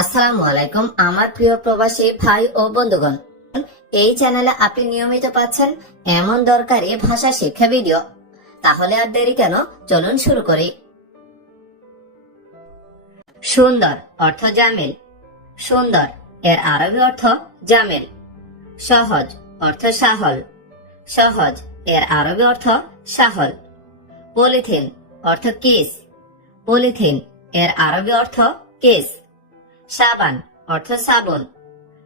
আসসালামু আলাইকুম, আমার প্রিয় প্রবাসী ভাই ও বন্ধুগণ। এই চ্যানেলে আপনি নিয়মিত পাচ্ছেন এমন দরকারি ভাষা শিক্ষা ভিডিও। তাহলে আর দেরি কেন? চলুন শুরু করি। সুন্দর অর্থ জামিল। সুন্দর এর আরবি অর্থ জামিল। সহজ অর্থ সাহল। সহজ এর আরবি অর্থ সাহল। পলিথিন অর্থ কিস। পলিথিন এর আরবি অর্থ কিস। সাবান, অর্থ সাবুন।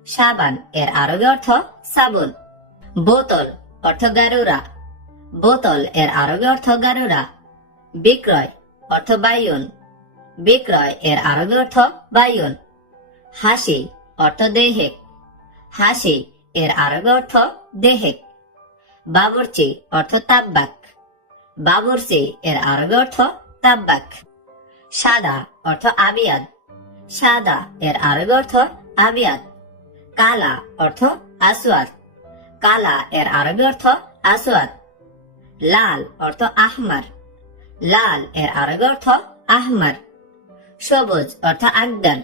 সাবান এর আরবি অর্থ সাবুন। বোতল, অর্থ গারুরা। বোতল এর আরবি অর্থ গারুরা। বিক্রয়, অর্থ বায়ুন। বিক্রয় এর আরবি অর্থ বায়ুন। হাসি, অর্থ দেহেক। হাসি এর আরবি অর্থ দেহেক। বাবুর্চি, অর্থ তাব্বাক। বাবুর্চি এর আরবি অর্থ তাব্বাক। সাদা, অর্থ আবিয়াদ সাদা এর আরবি অর্থ আবিয়াদ কালা অর্থ আসওয়াদ। কালা এর আরবি অর্থ আসওয়াদ। লাল অর্থ আহমার। লাল এর আরবি অর্থ আহমার। সবুজ অর্থ আগদার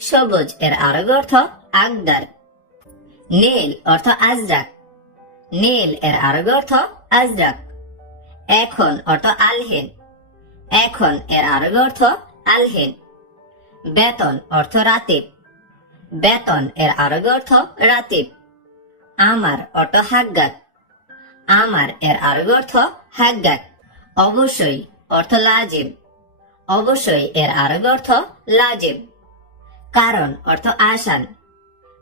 সবুজ এর আরবি অর্থ আগদার নীল অর্থ আজরাক। নীল এর আরবি অর্থ আজরাক। এখন অর্থ আলহেন। এখন এর আরবি অর্থ আলহেন। বেতন অর্থ রাতিব বেতন এর আরবি অর্থ রাতিব আমার অর্থ হাগ্গাত। আমার এর আরবি অর্থ হাগ্গাত। অবশ্যই অর্থ লাজিম অবশ্যই এর আরবি অর্থ লাজিম কারণ অর্থ আসান।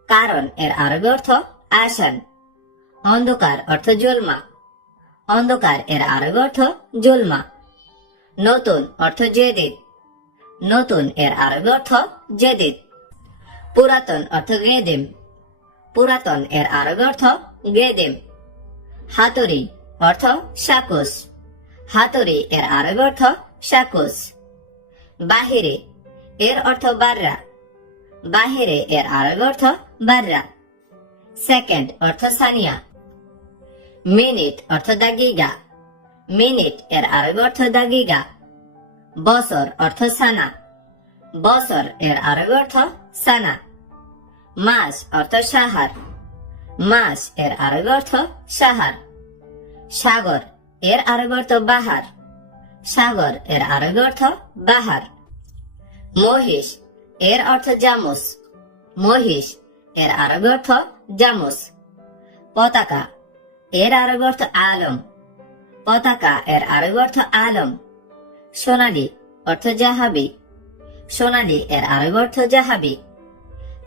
কারণ এর আরবি অর্থ আসান। অন্ধকার অর্থ জুলমা। অন্ধকার এর আরবি অর্থ জুলমা। নতুন অর্থ জেদিদ নতুন এর আরবি অর্থ জেদিদ। পুরাতন অর্থ গেদেম। পুরাতন এর আরবি অর্থ গেদেম। হাতুড়ি অর্থ সাকুস। হাতুড়ি এর আরবি অর্থ সাকুস। বাহিরে এর অর্থ বাররা। বাহিরে এর আরবি অর্থ বাররা। সেকেন্ড অর্থ সানিয়া। মিনিট অর্থ দাগিগা। মিনিট এর আরবি অর্থ দাগিগা। বছর অর্থ সানা। বছর এর আরবি অর্থ সানা। মাস অর্থ সাহার। মাস এর আরবি অর্থ সাহার। সাগর এর আরবি অর্থ বাহার। সাগর এর আরবি অর্থ বাহার। মহিষ এর অর্থ জামুস। মহিষ এর আরবি অর্থ জামুস। পতাকা এর আরবি অর্থ আলম। পতাকা এর আরবি অর্থ আলম। সোনালি অর্থ জাহাবি। সোনালি এর আরবি অর্থ জাহাবি।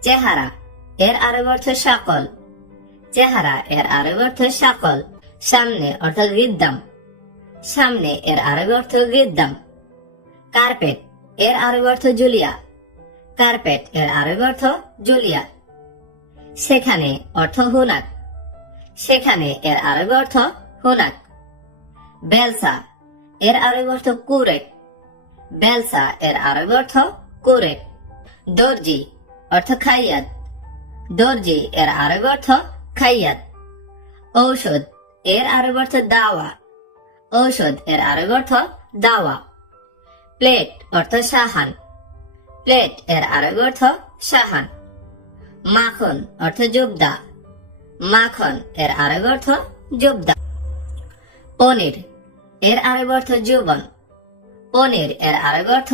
চেহারা এর আরবি অর্থ সকল চেহারা এর আরবি অর্থ সকল সামনে অর্থ গিদ্দাম। সামনে এর আরবি অর্থ গিদ্দাম। কার্পেট এর আরবি অর্থ জুলিয়া। কার্পেট এর আরবি অর্থ জুলিয়া। সেখানে অর্থ হুনাক। সেখানে এর আরবি অর্থ হুনাক। বেলসা এর আরবি অর্থ কুরেক। বেলসা এর আরবি অর্থ কুরেক দর্জি অর্থ খাইয়াত। দর্জি এর আরবি অর্থ খাইয়াত। ঔষধ এর আরবি অর্থ দাওয়া। ঔষধ এর আরবি অর্থ দাওয়া। প্লেট অর্থ সাহান। প্লেট এর আরবি অর্থ সাহান। মাখন অর্থ জুবদা। মাখন এর আরবি অর্থ জুবদা। পনির এর আরবি অর্থ যৌবন। পনির এর আরবি অর্থ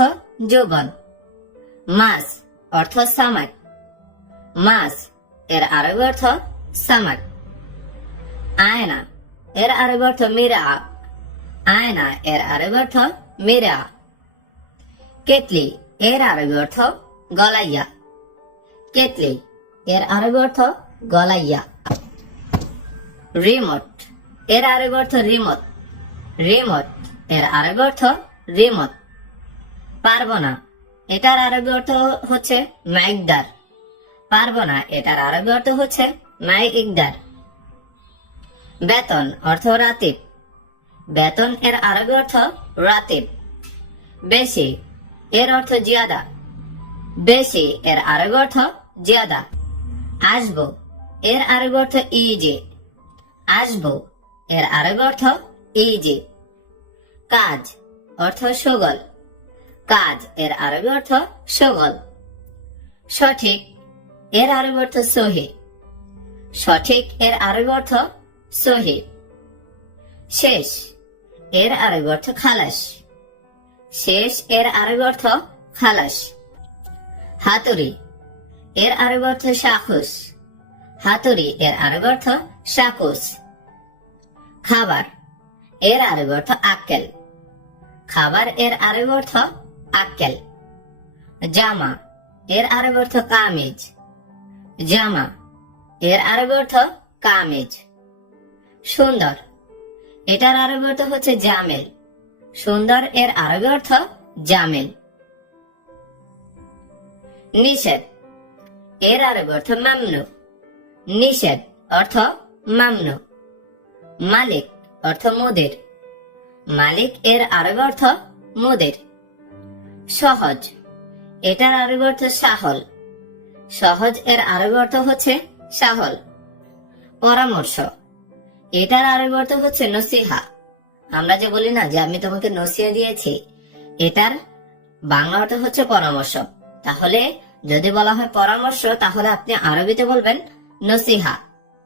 যৌবন। মাছ অর্থ সামাক মাছ এর আরবি অর্থ সামাক আয়না এর আরবি অর্থ মিরা। আয়না এর আরবি অর্থ মিরা। কেতলি এর আরবি অর্থ গলাইয়া। কেতলি এর আরবি অর্থ গলাইয়া। রিমোট এর আরবি অর্থ রিমোট। রিমোট এর আরবি অর্থ রিমোট। পারব না। এটার আরবি অর্থ হচ্ছে মাইকদার পারব না। এটার আরবি অর্থ হচ্ছে মাইকদার বেতন অর্থ রাতিব। বেতন এর আরবি অর্থ রাতিব। বেশি, এর অর্থ জিয়াদা। বেশি, এর আরবি অর্থ জিয়াদা। আসব, এর আরবি অর্থ ইজে। আসব, এর আরবি অর্থ ইজে। কাজ অর্থ সগল। কাজ, এর আরবি অর্থ সগল। সঠিক, এর আরবি অর্থ সহি। সঠিক, এর আরবি অর্থ সহি। শেষ, এর আরবি অর্থ খালাস। শেষ, এর আরবি অর্থ খালাস। হাতুড়ি, এর আরবি অর্থ শাকুস হাতুড়ি, এর আরবি অর্থ শাকুস খাবার, এর আরবি অর্থ আক্কেল। খাবার এর আরবি অর্থ আক্কেল। জামা এর আরবি অর্থ কামিজ। জামা এর আরবি অর্থ কামিজ। সুন্দর এটার আরবি অর্থ হচ্ছে জামেল। সুন্দর এর আরবি অর্থ জামেল। নিষেধ এর আরবি অর্থ মামনু। নিষেধ অর্থ মামনু। মালিক অর্থ মুদির। মালিক এর আরবি অর্থ মুদির। সহজ। এটার আরবি অর্থ সাহল। সহজ এর আরবি অর্থ হচ্ছে সাহল। পরামর্শ। এটার আরবি অর্থ হচ্ছে নসিহা। আমরা যে বলি না যে আমি তোমাকে নসিহা দিয়েছি, এটার বাংলা অর্থ হচ্ছে পরামর্শ। তাহলে যদি বলা হয় পরামর্শ, তাহলে আপনি আরবিতে বলবেন নসিহা।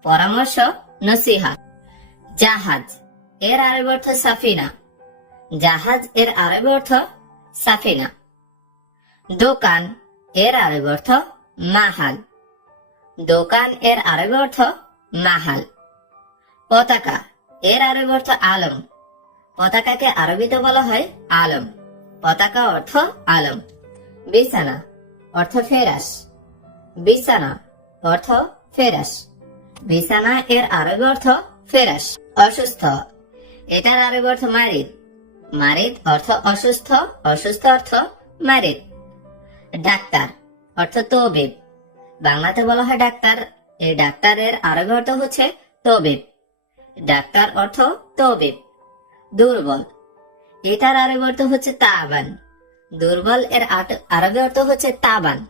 পরামর্শ, নসিহা। জাহাজ। এর আরবি অর্থ সাফিনা। জাহাজ এর আরবি অর্থ সাফিনা। দোকান এর আরবি অর্থ মাহাল। দোকান এর আরবি অর্থ মাহাল। পতাকা এর আরবি অর্থ আলম। পতাকাকে আরবিতে বলা হয় আলম। পতাকা অর্থ আলম। বিছানা অর্থ ফেরাস। বিছানা অর্থ ফেরাস। বিছানা এর আরবি অর্থ ফেরাস। অসুস্থ এটার আরবি অর্থ মারিদ। মারিদ অর্থ অসুস্থ অসুস্থ অর্থ মারিদ। ডাক্তার অর্থ তবিব। বাংলাতে বলা হয় ডাক্তার। এই ডাক্তারের আরবি অর্থ হচ্ছে তবিব। ডাক্তার অর্থ তবিব। দুর্বল। এটার আরবি অর্থ হচ্ছে তাবান। দুর্বল এর আরবি অর্থ হচ্ছে তাবান।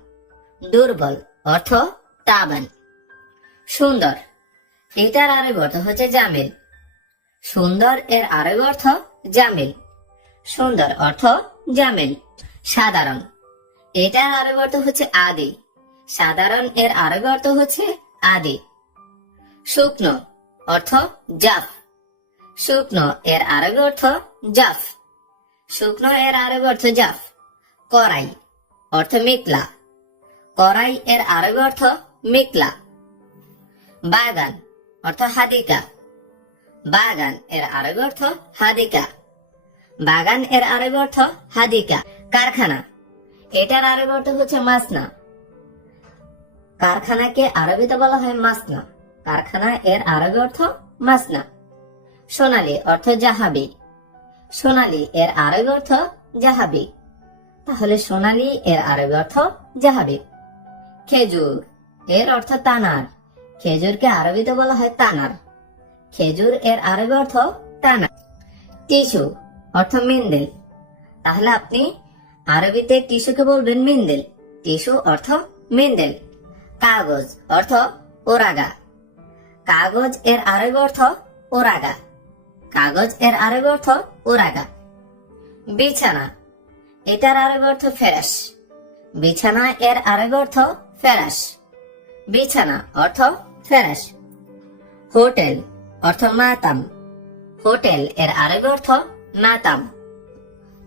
দুর্বল অর্থ তাবান। সুন্দর। এটার আরবি অর্থ হচ্ছে জামিল। সুন্দর এর আরবি অর্থ জামিল। সুন্দর অর্থ জামিল, সাধারণ। এটার আরবি অর্থ হচ্ছে আদি। সাধারণ এর আরবি অর্থ হচ্ছে আদি। শুকনো অর্থ জাফ। শুকনো এর আরবি অর্থ জাফ। শুকনো এর আরবি অর্থ জাফ। করাই অর্থ মিকলা। করাই এর আরবি অর্থ মিকলা। বাগান অর্থ হাদিকা বাগান এর আরবি অর্থ হাদিকা। বাগান এর আরবি অর্থ হাদিকা, কারখানা। এটার আরবি অর্থ হচ্ছে মাসনা কারখানাকে আরবিতে বলা হয় মাসনা কারখানা এর আরবি অর্থ মাসনা সোনালী অর্থ জাহাবি। সোনালী এর আরবি অর্থ জাহাবি। তাহলে সোনালী এর আরবি অর্থ জাহাবি। খেজুর এর অর্থ তানার। খেজুরকে আরবিতে বলা হয় তানার। খেজুর এর আরবি অর্থ টানা। টিস্যু অর্থ মিন্দেল। তাহলে আপনি আরবিতে টিস্যুকে বলবেন মিন্দেল। টিস্যু অর্থ মিন্দেল। কাগজ অর্থ ওরাগা। কাগজ এর আরবি অর্থ ওরাগা। কাগজ এর আরবি অর্থ ওরাগা। বিছানা। এটার আরবি অর্থ ফেরাস। বিছানা এর আরবি অর্থ ফেরাস। বিছানা অর্থ ফেরাস। হোটেল। অর্থ মাতাম। হোটেল এর আরবি অর্থ মাতাম।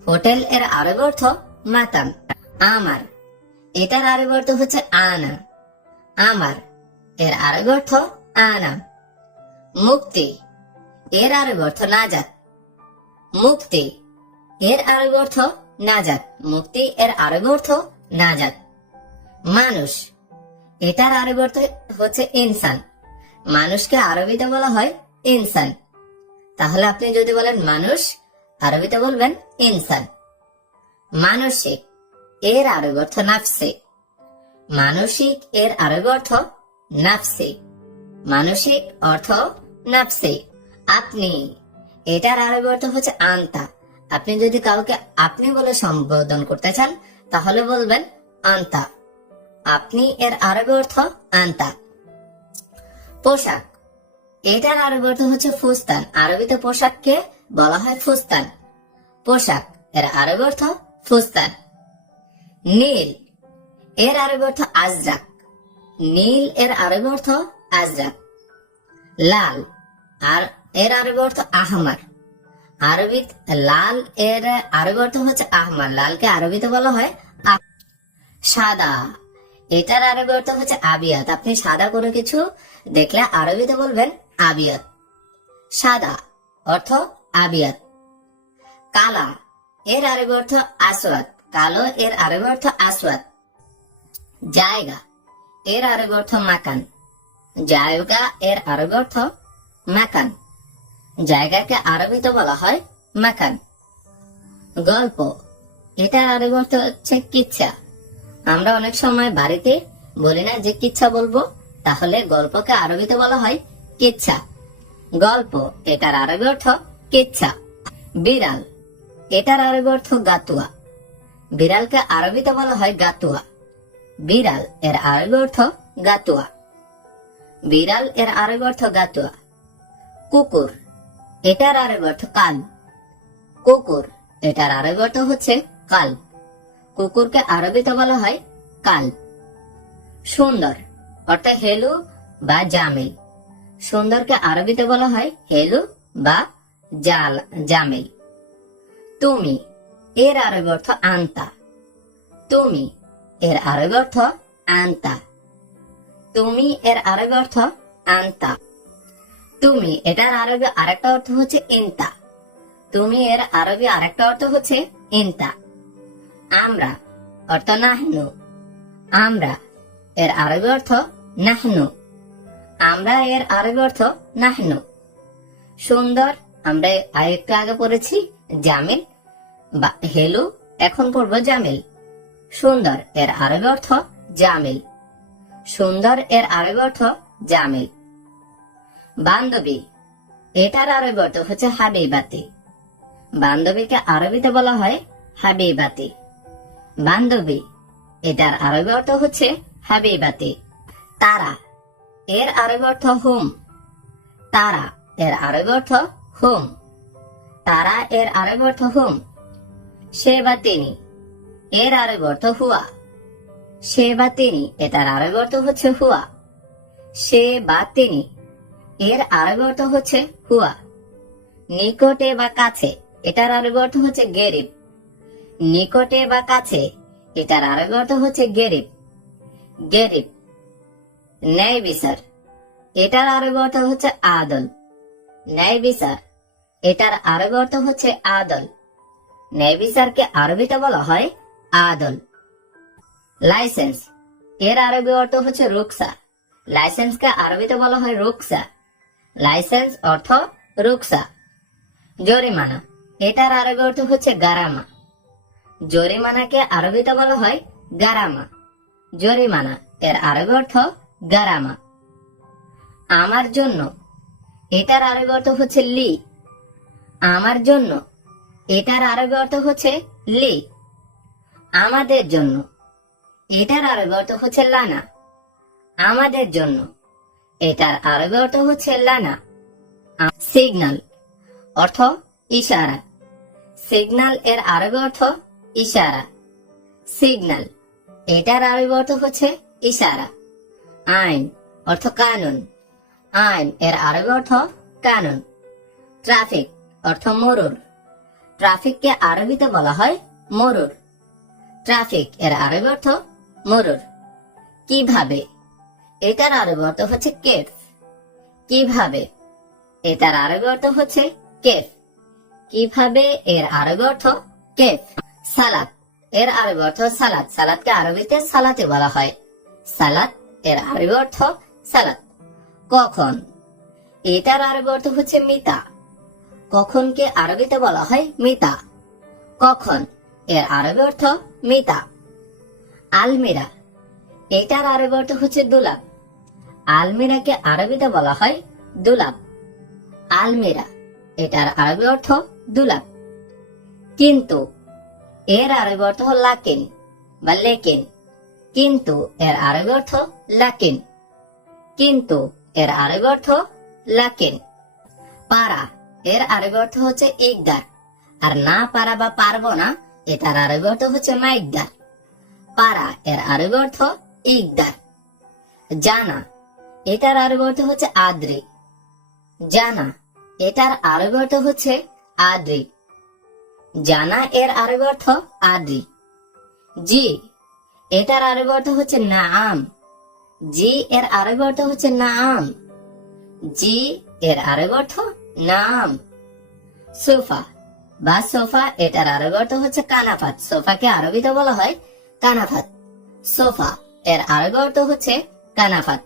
হোটেল এর আরবি অর্থ মাতাম। আমার। এটার আরবি অর্থ হচ্ছে আনা। আমার। এর আরবি অর্থ আনা। মুক্তি। এর আরবি অর্থ নাজাত। মুক্তি। এর আরবি অর্থ নাজাত। মুক্তি এর আরবি অর্থ নাজাত। মানুষ। এটার আরবি অর্থ হচ্ছে ইনসান। মানুষকে আরবিতে বলা হয় ইনসান। তাহলে আপনি যদি বলেন মানুষ, আরবিতে বলবেন ইনসান। মানসিক, এর আরবি অর্থ নাফসে। মানসিক, এর আরবি অর্থ নাফসে। মানসিক অর্থ নাফসে। আপনি, এটার আরবি অর্থ হচ্ছে আন্তা। আপনি যদি কাউকে আপনি বলে সম্বোধন করতে চান, তাহলে বলবেন আন্তা। আপনি, এর আরবি অর্থ আন্তা। পোশাক এটার আরবি অর্থ হচ্ছে ফুস্তান। আরবিতে পোশাককে বলা হয় ফুস্তান। পোশাক, এর আরবি অর্থ ফুস্তান। নীল, এর আরবি অর্থ আজরাক। নীল, এর আরবি অর্থ আজরাক। লাল, আর এর আরবি অর্থ আহমার। আরবি লাল, এর আরবি অর্থ হচ্ছে আহমার। লালকে আরবিতে বলা হয় সাদা, এটার আরবি অর্থ হচ্ছে আবিয়াত আপনি সাদা কোনো কিছু দেখলে আরবিতে বলবেন আবিয়াত। সাদা অর্থ আবিয়াত। কালা, এর আরবি অর্থ আসওয়াদ কালো, এর আরবি অর্থ আসওয়াদ জায়গা, এর আরবি অর্থ মাকান। জায়গা, এর আরবি অর্থ মাকান। জায়গাকে আরবিতে বলা হয় মাকান। গল্প এটার আরবি অর্থ হচ্ছে কিচ্ছা। আমরা অনেক সময় বাড়িতে বলি না যে কিচ্ছা বলব, তাহলে গল্পকে আরবিতে বলা হয় কিচ্ছা। গল্প, এটার আরবি অর্থ কিচ্ছা। বিড়াল, এটার আরবি অর্থ গাতুয়া। বিড়ালকে আরবিতে বলা হয় গাতুয়া। বিড়াল, এর আরবি অর্থ গাতুয়া। বিড়াল, এর আরবি অর্থ গাতুয়া। কুকুর, এটার আরবি অর্থ কাল কুকুর, এটার আরবি অর্থ হচ্ছে কাল। কুকুরকে আরবিতে বলা হয় কাল। সুন্দর অর্থাৎ হেলু বা জামিল। সুন্দরকে আরবিতে বলা হয় হেলু বা জাল, জামিল। তুমি, এর আরবি অর্থ আন্তা। তুমি, এর আরবি অর্থ আন্তা। তুমি, এর আরবি অর্থ আন্তা। তুমি, এটার আরবি আরেকটা অর্থ হচ্ছে ইন্তা তুমি, এর আরবি আরেকটা অর্থ হচ্ছে ইন্তা আমরা, অর্থ নাহনু। আমরা, এর আরবি অর্থ নাহনু। আমরা এর আরবি অর্থ নাহনু। সুন্দর, আমরা আরেকটু আগে পড়েছি, জামিল। বা হেলু, এখন পড়ব জামিল। সুন্দর, এর আরবি অর্থ জামিল। সুন্দর, এর আরবি অর্থ জামিল। বান্ধবী, এটার আরবি অর্থ হচ্ছে হাবিবাতি। বান্ধবীকে আরবিতে বলা হয় হাবিবাতি। বান্ধবী, এটার আরবি অর্থ হচ্ছে হাবিবাতি। তারা এর আরবি অর্থ হুম। তারা এর আরবি অর্থ হুম। তারা এর আরবি অর্থ হুম। সে বা তিনি, এর আরবি অর্থ হুয়া। সে বা তিনি, এটার আরবি অর্থ হচ্ছে হুয়া। সে বা তিনি, এর আরবি অর্থ হচ্ছে হুয়া। নিকটে বা কাছে, এটার আরবি অর্থ হচ্ছে গেরিব। নিকটে বা কাছে, এটার আরবি অর্থ হচ্ছে গেরিব। গেরিব ন্যায় বিচার। এটার আরবি অর্থ হচ্ছে আদল। ন্যায় বিচার। এটার আরবি অর্থ হচ্ছে আদল। ন্যায় বিচারকে আরবিতে বলা হয় আদল। লাইসেন্স। এর আরবি অর্থ হচ্ছে রুকসা। লাইসেন্সকে আরবিতে বলা হয় রুকসা। লাইসেন্স অর্থ রুকসা। জরিমানা। এটার আরবি অর্থ হচ্ছে গারামা। জরিমানাকে আরবিতে বলা হয় গারামা। জরিমানা। এর আরবি অর্থ গারামা। আমার জন্য এটার আরবি অর্থ হচ্ছে লি। আমার জন্য এটার আরবি অর্থ হচ্ছে লি। আমাদের জন্য এটার আরবি অর্থ হচ্ছে লানা। আমাদের জন্য এটার আরবি অর্থ হচ্ছে লানা। সিগনাল অর্থ ইশারা। সিগন্যাল এর আরবি অর্থ ইশারা। সিগন্যাল এটার আরবি অর্থ হচ্ছে ইশারা। আইন, অর্থ কানুন। আইন এর আরবি অর্থ কানুন। ট্রাফিক, অর্থ মরুর। ট্রাফিককে আরবিতে বলা হয় মরুর। ট্রাফিক এর আরবি অর্থ মরুর। কীভাবে? এটার আরবি অর্থ হচ্ছে কেফ। কীভাবে? এটার আরবি অর্থ হচ্ছে কেফ। কীভাবে? এর আরবি অর্থ কেফ। সালাদ এর আরবি অর্থ সালাদ সালাদকে আরবিতে সালাতে বলা হয়। সালাদ এর আরবি অর্থ সালাদ কখন? এটার আরবি অর্থ হচ্ছে মিতা। কখনকে আরবিতে বলা হয় মিতা? কখন? এর আরবি অর্থ মিতা। আলমিরা। এটার আরবি অর্থ হচ্ছে দুলাব। আলমিরাকে আরবিতে বলা হয় দুলাব। আলমিরা। এটার আরবি অর্থ দুলাব। কিন্তু এর আরবি অর্থ লাকিন বা লেকিন। কিন্তু এর আরবি অর্থ লাকিন। কিন্তু এর আরবি অর্থ লাকিন। পারা, এর আরবি অর্থ হচ্ছে ইকদার আর না পারা বা পারব না, এটার আরবি অর্থ হচ্ছে মাইকদার পারা, এর আরবি অর্থ ইকদার জানা, এটার আরবি অর্থ হচ্ছে আদ্রি। জানা, এটার আরবি অর্থ হচ্ছে আদ্রি। জানা, এর আরবি অর্থ আদ্রি। জি এটার আরবি অর্থ হচ্ছে নাম। জি এর আরবি অর্থ হচ্ছে নাম। জি এর আরবি অর্থ নাম। সোফা। বা সোফা, এটার আরবি অর্থ হচ্ছে কানাফাত। সোফাকে আরবিতে বলা হয় কানাফাত। সোফা, এর আরবি অর্থ হচ্ছে কানাফাত।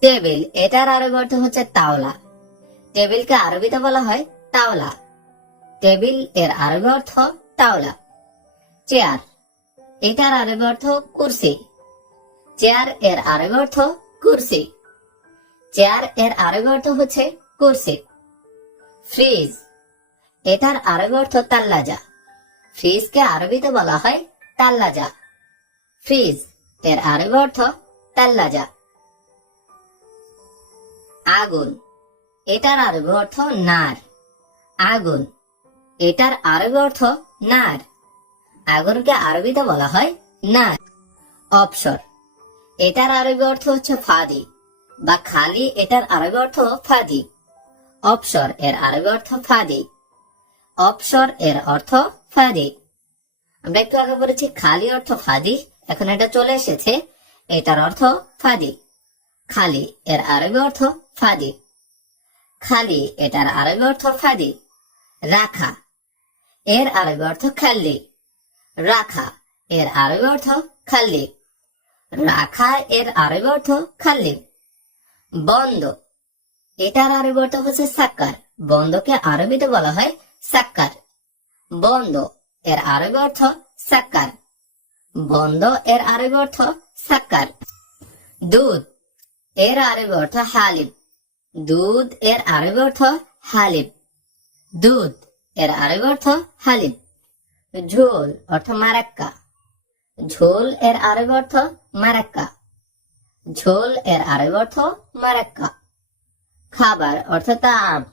টেবিল, এটার আরবি অর্থ হচ্ছে তাওলা। টেবিলকে আরবিতে বলা হয় তাওলা। টেবিল, এর আরবি অর্থ তাওলা। চেয়ার এটার আরবি অর্থ কুরসি। চেয়ারের আরবি অর্থ কুরসি। চেয়ারের আরবি অর্থ হচ্ছে কুরসি। ফ্রিজ। এটার আরবি অর্থ তাল্লাজা। ফ্রিজকে আরবিতে বলা হয় তাল্লাজা। ফ্রিজ এর আরবি অর্থ তাল্লাজা। আগুন। এটার আরবি অর্থ নার। আগুন। এটার আরবি অর্থ নার। আগুনকে আরবিতে বলা হয় না। অপসর এটার আরবি অর্থ হচ্ছে ফাদি, বা খালি এটার আরবি অর্থ ফাদি। অপসর এর আরবি অর্থ ফাদি। অপসর এর অর্থ ফাদি। আমরা একটু আগে বলেছি খালি অর্থ ফাদি, এখন এটা চলে এসেছে, এটার অর্থ ফাদি। খালি এর আরবি অর্থ ফাদি। খালি এটার আরবি অর্থ ফাদি। রাখা। এর আরবি অর্থ খাল্লি রাখা এর আরবি অর্থ খাল্লি রাখা এর আরবি অর্থ খাল্লি বন্ধ এটার আরবি অর্থ হচ্ছে সাক্কার। বন্ধকে আরবিতে বলা হয় সাক্কার। বন্ধ এর আরবি অর্থ সাক্কার। বন্ধ এর আরবি অর্থ সাক্কার। দুধ, এর আরবি অর্থ হালিব দুধ, এর আরবি অর্থ হালিব দুধ, এর আরবি অর্থ হালিব ঝোল অর্থ মারাক্কা। ঝোল এর আরবি অর্থ মারাক্কা। ঝোল এর আরবি অর্থ মারাক্কা। খাবার অর্থ তাম।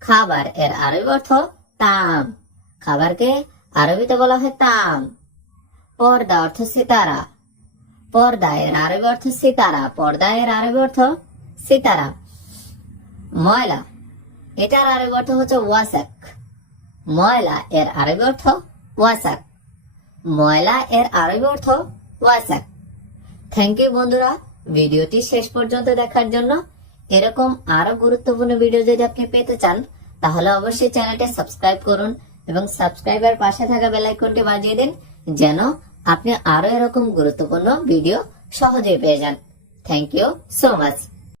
খাবার এর আরবি অর্থ তাম। খাবারকে আরবিতে বলা হয় তাম। পর্দা অর্থ সিতারা। পর্দা এর আরবি অর্থ সিতারা। পর্দা এর আরবি অর্থ সিতারা। ময়লা। এটার আরবি অর্থ হচ্ছে ওয়াসাক। ময়লা এর আরবি অর্থ ওয়াসাক। ময়লা এর আরবি অর্থ ওয়াসাক। থ্যাংক ইউ বন্ধুরা, ভিডিওটি শেষ পর্যন্ত দেখার জন্য। এরকম আরও গুরুত্বপূর্ণ ভিডিও যদি আপনি পেতে চান, তাহলে অবশ্যই চ্যানেলটি সাবস্ক্রাইব করুন এবং সাবস্ক্রাইবার পাশে থাকা বেল আইকনটি বাজিয়ে দিন, যেন আপনি আরও এরকম গুরুত্বপূর্ণ ভিডিও সহজেই পেয়ে যান। Thank you so much